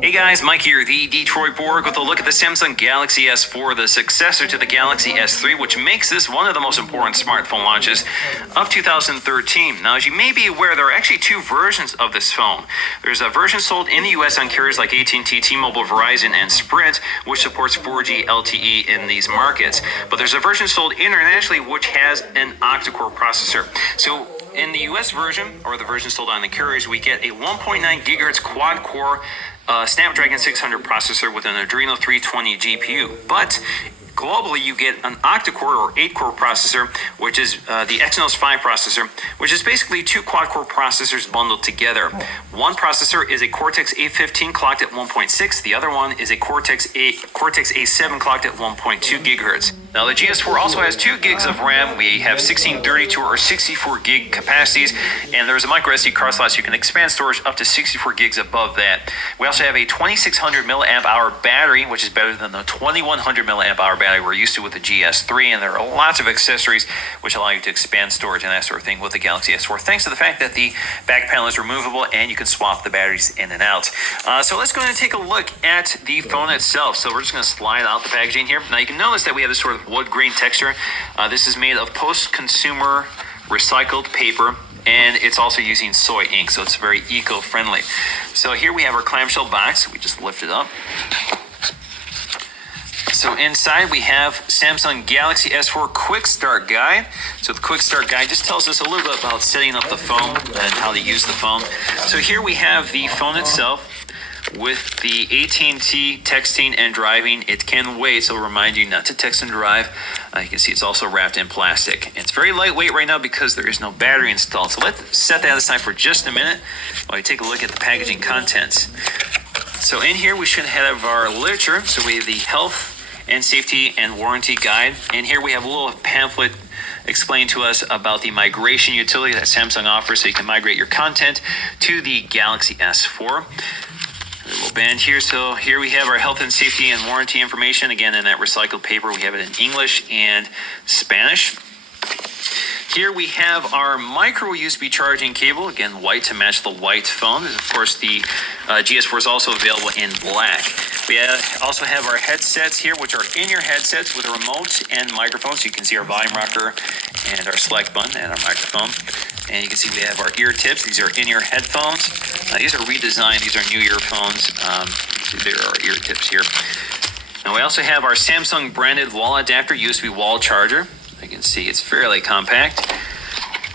Hey guys, Mike here, the Detroit Borg, with a look at the Samsung Galaxy S4, the successor to the Galaxy S3, which makes this one of the most important smartphone launches of 2013. Now, as you may be aware, there are actually two versions of this phone. There's a version sold in the US on carriers like AT&T, T-Mobile, Verizon, and Sprint, which supports 4G LTE in these markets. But there's a version sold internationally which has an octa-core processor. So in the US version, or the version sold on the carriers, we get a 1.9 gigahertz quad-core Snapdragon 600 processor with an Adreno 320 GPU. But globally, you get an octa-core or 8-core processor, which is the Exynos 5 processor, which is basically two quad-core processors bundled together. One processor is a Cortex A15 clocked at 1.6. The other one is a Cortex A7 clocked at 1.2 gigahertz. Now, the GS4 also has 2 gigs of RAM. We have 1632 or 64 gig capacities, and there's a micro SD card slot, so you can expand storage up to 64 gigs above that. We also have a 2600 milliamp hour battery, which is better than the 2100 milliamp hour battery we're used to with the GS3, and there are lots of accessories which allow you to expand storage and that sort of thing with the Galaxy S4, thanks to the fact that the back panel is removable and you can swap the batteries in and out. So let's go ahead and take a look at the phone itself. So we're just going to slide out the packaging here. Now you can notice that we have this sort of wood grain texture. This is made of post-consumer recycled paper, and it's also using soy ink, so it's very eco-friendly. So here we have our clamshell box. We just lift it up. So inside we have Samsung Galaxy S4 Quick Start Guide. So the Quick Start Guide just tells us a little bit about setting up the phone and how to use the phone. So here we have the phone itself with the AT&T texting and driving. It can wait, so I'll remind you not to text and drive. You can see it's also wrapped in plastic. It's very lightweight right now because there is no battery installed. So let's set that aside for just a minute while we take a look at the packaging contents. So in here we should have our literature. So we have the health and safety and warranty guide. And here we have a little pamphlet explained to us about the migration utility that Samsung offers, so you can migrate your content to the Galaxy S4. A little band here. So here we have our health and safety and warranty information. Again, in that recycled paper, we have it in English and Spanish. Here we have our micro USB charging cable, again, white to match the white phone. Of course, the GS4 is also available in black. We also have our headsets here, which are in-ear headsets with a remote and microphone. So you can see our volume rocker and our select button and our microphone. And you can see we have our ear tips. These are in-ear headphones. These are redesigned. These are new earphones. There are ear tips here. Now we also have our Samsung branded wall adapter USB wall charger. You can see it's fairly compact.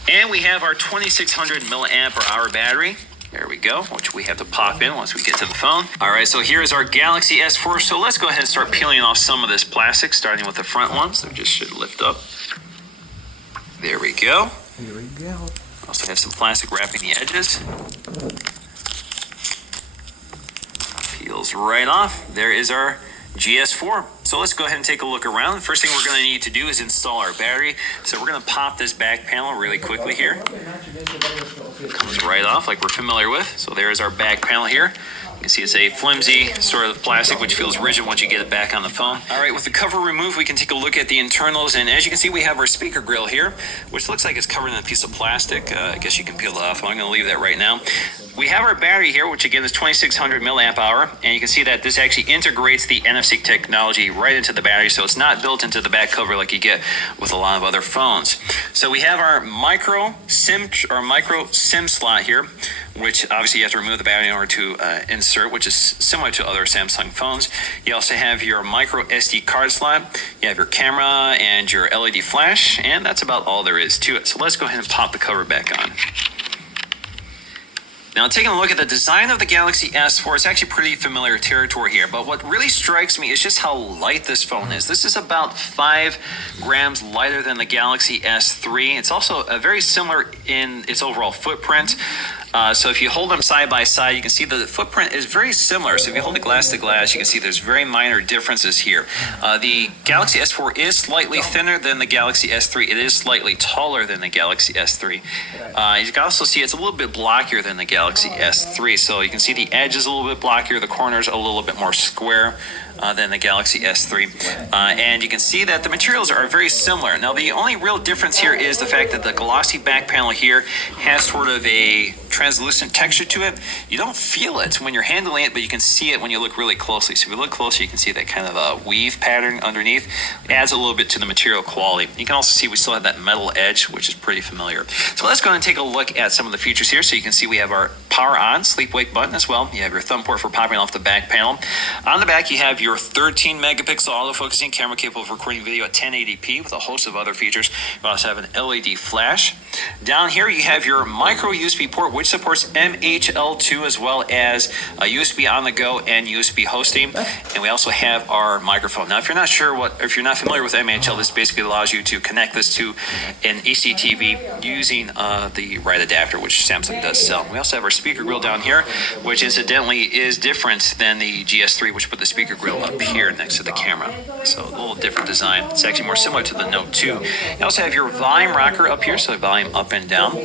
And we have our 2600 milliamp hour battery. There we go, which we have to pop in once we get to the phone. All right, so here's our Galaxy S4. So let's go ahead and start peeling off some of this plastic, starting with the front ones. They just should lift up. There we go. Here we go. Also have some plastic wrapping the edges. Peels right off. There is our GS4. So let's go ahead and take a look around. First thing we're going to need to do is install our battery. So we're going to pop this back panel really quickly here. It comes right off like we're familiar with. So there's our back panel here. You can see it's a flimsy sort of plastic which feels rigid once you get it back on the phone. All right, with the cover removed, we can take a look at the internals, and as you can see, we have our speaker grill here, which looks like it's covered in a piece of plastic. I guess you can peel it off. I'm going to leave that right now. We have our battery here, which again is 2600 milliamp hour, and you can see that this actually integrates the NFC technology right into the battery, so it's not built into the back cover like you get with a lot of other phones. So we have our micro SIM slot here, which obviously you have to remove the battery in order to insert, which is similar to other Samsung phones. You also have your micro SD card slot. You have your camera and your LED flash, and that's about all there is to it. So let's go ahead and pop the cover back on. Now, taking a look at the design of the Galaxy S4, it's actually pretty familiar territory here, but what really strikes me is just how light this phone is. This is about 5 grams lighter than the Galaxy S3. It's also very similar in its overall footprint. So if you hold them side by side, you can see the footprint is very similar. So if you hold it glass to glass, you can see there's very minor differences here. The Galaxy S4 is slightly thinner than the Galaxy S3. It is slightly taller than the Galaxy S3. You can also see it's a little bit blockier than the Galaxy S3. So you can see the edge is a little bit blockier, the corners a little bit more square than the Galaxy S3. And you can see that the materials are very similar. Now, the only real difference here is the fact that the glossy back panel here has sort of a translucent texture to it. You don't feel it when you're handling it, but you can see it when you look really closely. So if you look closer, you can see that kind of a weave pattern underneath. It adds a little bit to the material quality. You can also see we still have that metal edge, which is pretty familiar. So let's go and take a look at some of the features here. So you can see we have our power on, sleep wake button as well. You have your thumb port for popping off the back panel. On the back, you have your 13 megapixel autofocusing camera capable of recording video at 1080p with a host of other features. You also have an LED flash. Down here, you have your micro USB port, which supports MHL2 as well as USB on the go and USB hosting. And we also have our microphone. Now, if you're not familiar with MHL, this basically allows you to connect this to an HDTV using the right adapter, which Samsung does sell. We also have our speaker grill down here, which incidentally is different than the GS3, which put the speaker grill up here next to the camera. So a little different design. It's actually more similar to the Note 2. You also have your volume rocker up here, so volume up and down.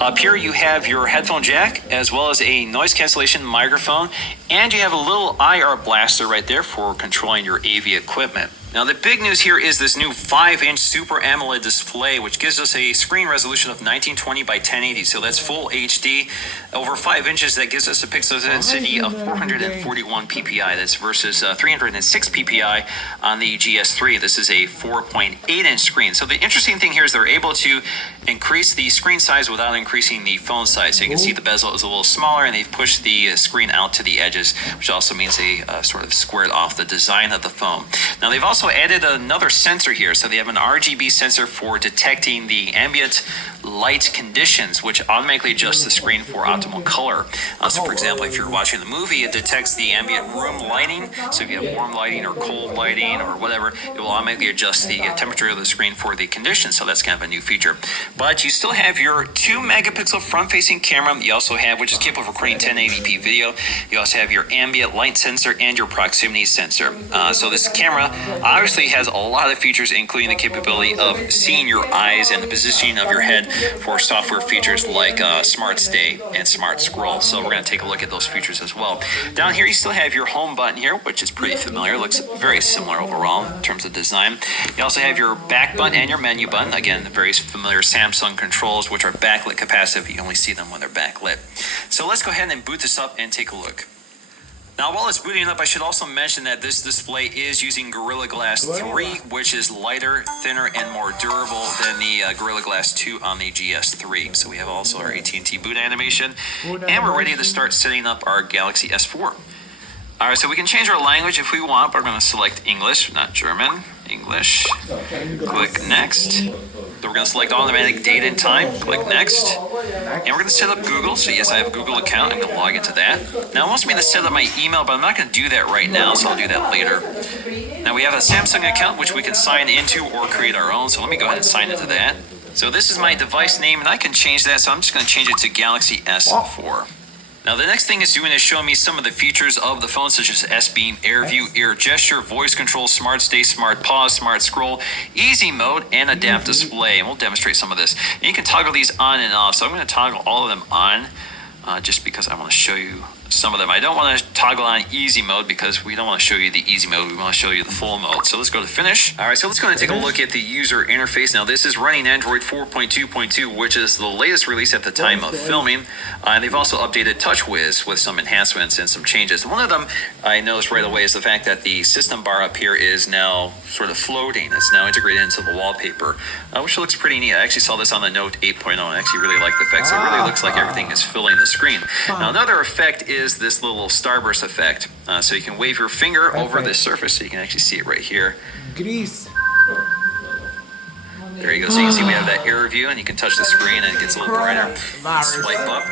Up here you have your headphone jack, as well as a noise cancellation microphone, and you have a little IR blaster right there for controlling your AV equipment. Now, the big news here is this new 5-inch Super AMOLED display, which gives us a screen resolution of 1920 by 1080. So that's full HD. Over 5 inches, that gives us a pixel density of 441 ppi. That's versus 306 ppi on the GS3. This is a 4.8-inch screen. So the interesting thing here is they're able to increase the screen size without increasing the phone size. So you can see the bezel is a little smaller, and they've pushed the screen out to the edges, which also means they sort of squared off the design of the phone. Now, they've also added another sensor here. So they have an RGB sensor for detecting the ambient light conditions, which automatically adjusts the screen for optimal color. So for example, if you're watching the movie, it detects the ambient room lighting. So if you have warm lighting or cold lighting or whatever, it will automatically adjust the temperature of the screen for the conditions. So that's kind of a new feature. But you still have your 2 megapixel front-facing camera. You also have, which is capable of recording 1080p video. You also have your ambient light sensor and your proximity sensor. So this camera obviously has a lot of features, including the capability of seeing your eyes and the positioning of your head for software features like Smart Stay and Smart Scroll. So we're going to take a look at those features as well. Down here, you still have your home button here, which is pretty familiar. It looks very similar overall in terms of design. You also have your back button and your menu button. Again, the very familiar Samsung controls, which are backlit capacitive. You only see them when they're backlit. So let's go ahead and boot this up and take a look. Now, while it's booting up, I should also mention that this display is using Gorilla Glass 3, which is lighter, thinner, and more durable than the Gorilla Glass 2 on the GS3. So we have also our AT&T boot animation, and we're ready to start setting up our Galaxy S4. All right, so we can change our language if we want, but we're going to select English, not German. English. Click Next. So we're going to select automatic date and time. Click Next. And we're going to set up Google. So yes, I have a Google account. I'm going to log into that. Now it wants me to set up my email, but I'm not going to do that right now, so I'll do that later. Now we have a Samsung account, which we can sign into or create our own. So let me go ahead and sign into that. So this is my device name, and I can change that. So I'm just going to change it to Galaxy S4. Now the next thing it's doing is showing me some of the features of the phone, such as S-Beam, AirView, Ear Gesture, Voice Control, Smart Stay, Smart Pause, Smart Scroll, Easy Mode, and Adapt Display. And we'll demonstrate some of this. And you can toggle these on and off. So I'm going to toggle all of them on just because I want to show you some of them. I don't want to toggle on easy mode because we don't want to show you the easy mode. We want to show you the full mode. So let's go to finish. All right, so let's go and take a look at the user interface. Now this is running Android 4.2.2, which is the latest release at the time of filming. And they've also updated TouchWiz with some enhancements and some changes. One of them I noticed right away is the fact that the system bar up here is now sort of floating. It's now integrated into the wallpaper, which looks pretty neat. I actually saw this on the Note 8.0 and I actually really like the effects. It really looks like everything is filling the screen. Now another effect is this little starburst effect. So you can wave your finger over this surface so you can actually see it right here. There you go. So you can see we have that AirView, and you can touch the screen and it gets a little brighter. Swipe up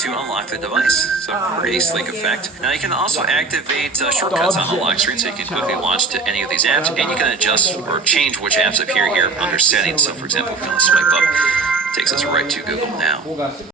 to unlock the device. So pretty sleek effect. Now you can also activate shortcuts on the lock screen, so you can quickly launch to any of these apps, and you can adjust or change which apps appear here under settings. So for example, if you want to swipe up, it takes us right to Google Now.